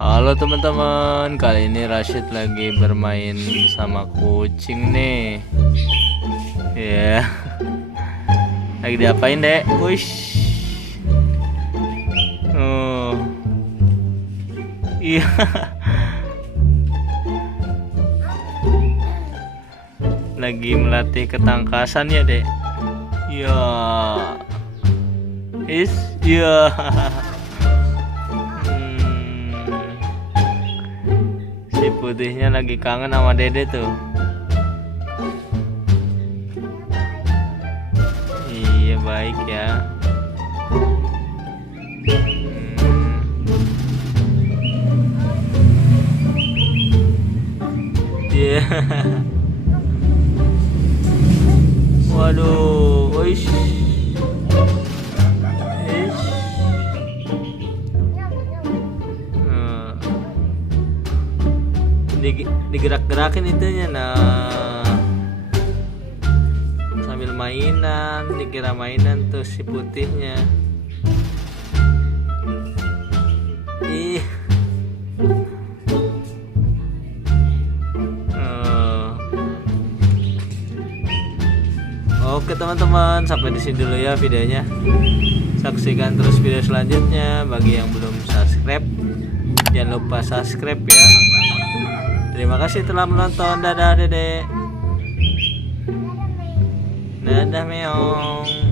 Halo teman-teman, kali ini Rashid lagi bermain sama kucing nih. Ya, lagi diapain dek? Wush. Oh, iya. Lagi melatih ketangkasan ya dek. Ya, ya. Si putihnya lagi kangen sama dede tuh. Iya baik ya. Iya. Waduh, wish. Digerak-gerakin itunya, nah sambil mainan, dikira mainan tuh si putihnya. Ih. Oke teman-teman, sampai di sini dulu ya videonya. Saksikan terus video selanjutnya. Bagi yang belum subscribe, jangan lupa subscribe ya. Terima kasih telah menonton. Dadah dedek. Dadah meong.